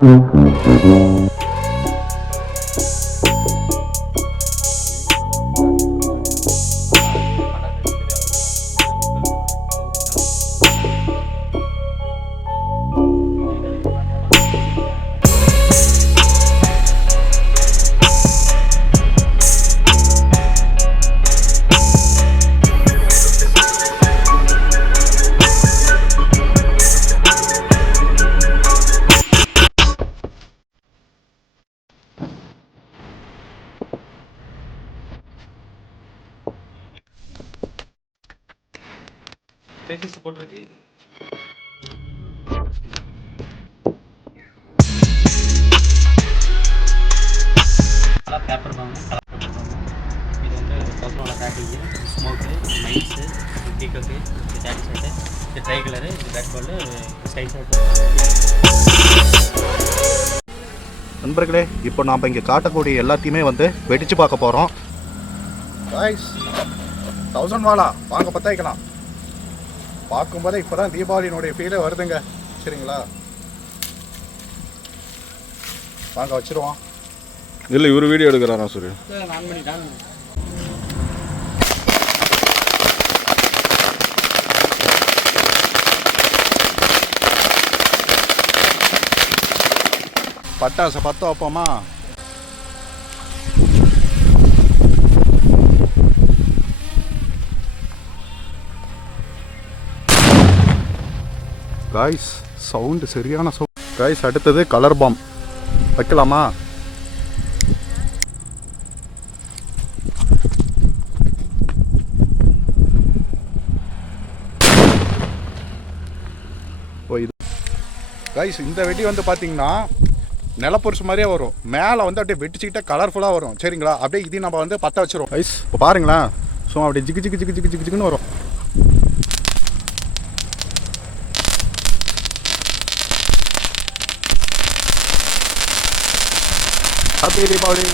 Mm-hmm. தேசிஸ் போட்டிருக்கு colour paper வாங்க கலர் பேப்பர் வாங்க இது வந்து பசங்களோட பேக்கேஜ் ஸ்மோக்கு மைட்ஸு டீக்கக்கு இது டேடி ஷர்ட்டு இது ட்ரை கலரு இது ரெட் பால் ஸ்டை ஷர்ட்டு நண்பர்களே இப்போ நாம் இங்கே காட்டக்கூடிய எல்லாத்தையுமே வந்து வெடிச்சு பார்க்க போகிறோம் தௌசண்ட் வாலா. வாங்க பற்ற வைக்கலாம் பார்க்கும்போதே இப்போ தான் தீபாவளியினுடைய ஃபீலே வருதுங்க. சரிங்களா? வாங்க வச்சிருவோம். இல்லை இவர் வீடியோ எடுக்கிறாரா சூரிய பட்டாசை பற்ற வைப்போமா காய்ஸ் சவுண்டு சரியான சவுண்ட் காய்ஸ் அடுத்தது கலர் பாம் வைக்கலாமா? ஓ இது. கைஸ் இந்த வெடி வந்து பார்த்தீங்கன்னா நிலப்பொரிசு மாதிரியே வரும். மேலே வந்து அப்படியே வெட்டிச்சுக்கிட்டே கலர்ஃபுல்லாக வரும். சரிங்களா? அப்படியே இதையும் நம்ம வந்து பற்ற வச்சிருவோம். கைஸ் இப்போ பாருங்களேன். ஸோ அப்படியே ஜிகு ஜிகு ஜிகு ஜிகு ஜிகு ஜிகுன்னு வரும். ஹாப்பி தீபாவளி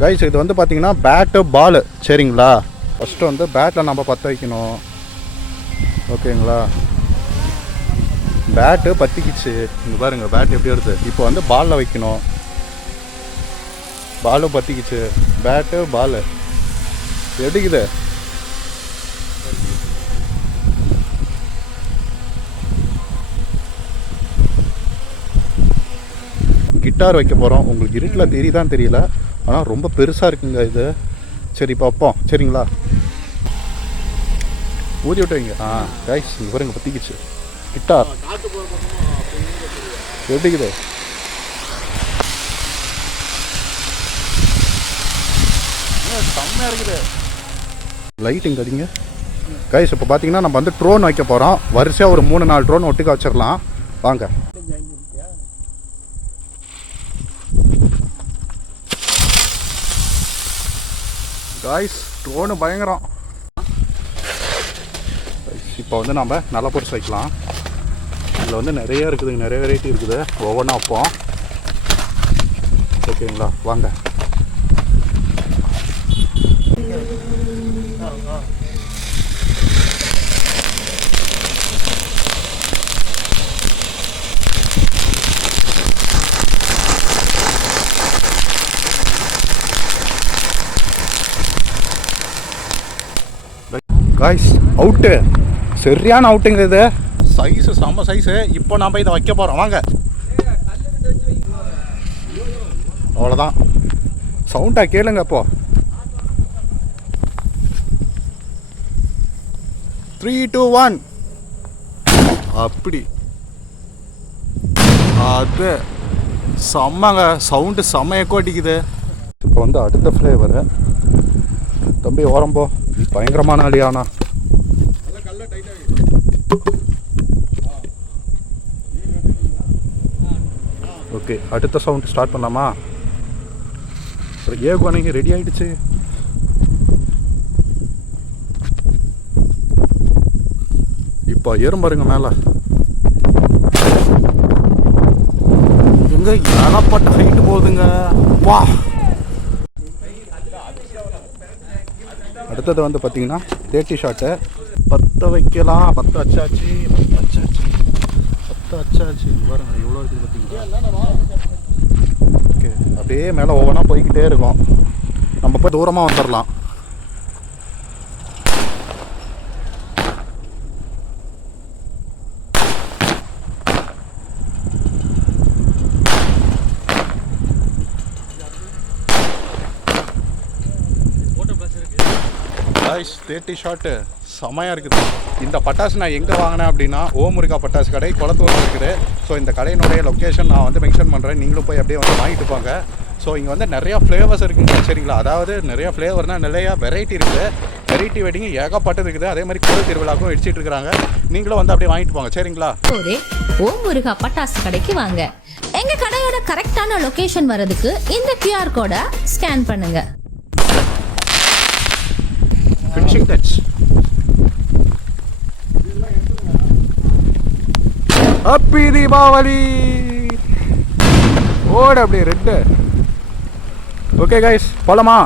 கைஸ் இது வந்து பார்த்தீங்கன்னா பேட்டு பாலு சரிங்களா? ஃபஸ்ட்டு வந்து பேட்டில் நம்ம பற்ற வைக்கணும். ஓகேங்களா? பேட்டு பற்றிக்கிச்சு இங்கே பாருங்க பேட் எப்படி வருது? இப்போ வந்து பாலில் வைக்கணும். பாலும் பற்றிக்கிச்சு பேட்டு பாலு எடுக்குது. கிட்டார் வைக்க போகிறோம் உங்களுக்கு இருட்டில் தெரியுதான் தெரியல. ஆனால் ரொம்ப பெருசாக இருக்குங்க இது. சரி பார்ப்போம். சரிங்களா? ஊதி விட்டு வைங்க ஆ கைஸ் இங்கே பாருங்க பற்றிக்கிச்சு கிட்டார். எப்படிக்குது செம்மையாக இருக்குது. லைட்டிங் கடிங்க கைஸ் இப்போ பார்த்தீங்கன்னா நம்ம வந்து ட்ரோன் வைக்க போகிறோம் வரிசையாக ஒரு மூணு நாலு ட்ரோன் ஒட்டுக்க வச்சிடலாம் வாங்க. காய்ஸ் ட்ரோனு பயங்கரம். இப்போ வந்து நம்ம நல்ல பொருசு வைக்கலாம். இதில் வந்து நிறைய இருக்குதுங்க நிறைய வெரைட்டி இருக்குது. ஒவ்வொன்றா வைப்போம். ஓகேங்களா வாங்க. காய்ஸ் அவுட்டு சரியான அவுட்டுங்க இது. சைஸு செம்ம சைஸு இப்போ நாம் இதை வைக்க போகிறோம் வாங்க. அவ்வளோதான் சவுண்டாக கேளுங்க இப்போ த்ரீ டூ ஒன் அப்படி. அது செம்மங்க. சவுண்டு செம்ம எக்கோ அடிக்குது. இப்போ வந்து அடுத்த ஃப்ளேவரு தம்பி ஓரம் போ நீ பயங்கரமான அழியாண்ணா ஓகே அடுத்த சவுண்ட் ஸ்டார்ட் பண்ணலாமா? ஏ நீங்கள் ரெடி ஆகிடுச்சு இப்போ ஏறும் பாருங்க மேலே. எங்க ஏகப்பட்ட ஹைட்டு போகுதுங்க. வா. அடுத்தது வந்து பார்த்தீங்கன்னா தேர்ட்டி ஷாட்டு பற்ற வைக்கலாம். பத்து அச்சாச்சு பத்து அச்சாச்சு. பத்து அச்சாச்சு. இங்க பாருங்க எவ்வளோ இருக்குது பார்த்தீங்களா? ஓகே. அப்படியே மேலே ஒவ்வொன்றா போய்கிட்டே இருக்கும். நம்ம போய் தூரமாக வந்துடலாம் காய்ஸ் தேர்ட்டி ஷாட்டு செமையாக இருக்குது. இந்த பட்டாசு நான் எங்கே வாங்கினேன் அப்படின்னா ஓமுருகா பட்டாசு கடை குளத்தூர் இருக்குது. ஸோ இந்த கடையினுடைய லொக்கேஷன் நான் வந்து மென்ஷன் பண்ணுறேன் நீங்களும் போய் அப்படியே வந்து வாங்கிட்டு போங்க. ஸோ இங்கே வந்து நிறையா ஃப்ளேவர்ஸ் இருக்குங்க சரிங்களா? அதாவது நிறையா ஃப்ளேவர்னால் நிறையா வெரைட்டி இருக்குது. வெரைட்டி வெட்டிங் ஏகப்பட்டது இருக்குது. அதே மாதிரி கோயில் திருவிழாக்கும் அடிச்சிட்டு இருக்கிறாங்க. நீங்களும் வந்து அப்படியே வாங்கிட்டு போங்க சரிங்களா? ஒரே ஓம் முருகா பட்டாசு கடைக்கு வாங்க. எங்க கடையோட கரெக்டான லொகேஷன் வரதுக்கு இந்த கியூஆர் கோடை ஸ்கேன் பண்ணுங்க. ஃபினிஷிங் டச் ஹாப்பி தீபாவளி ஓட அப்படியே ரெட்டு ஓகே கைஸ் போலாமா?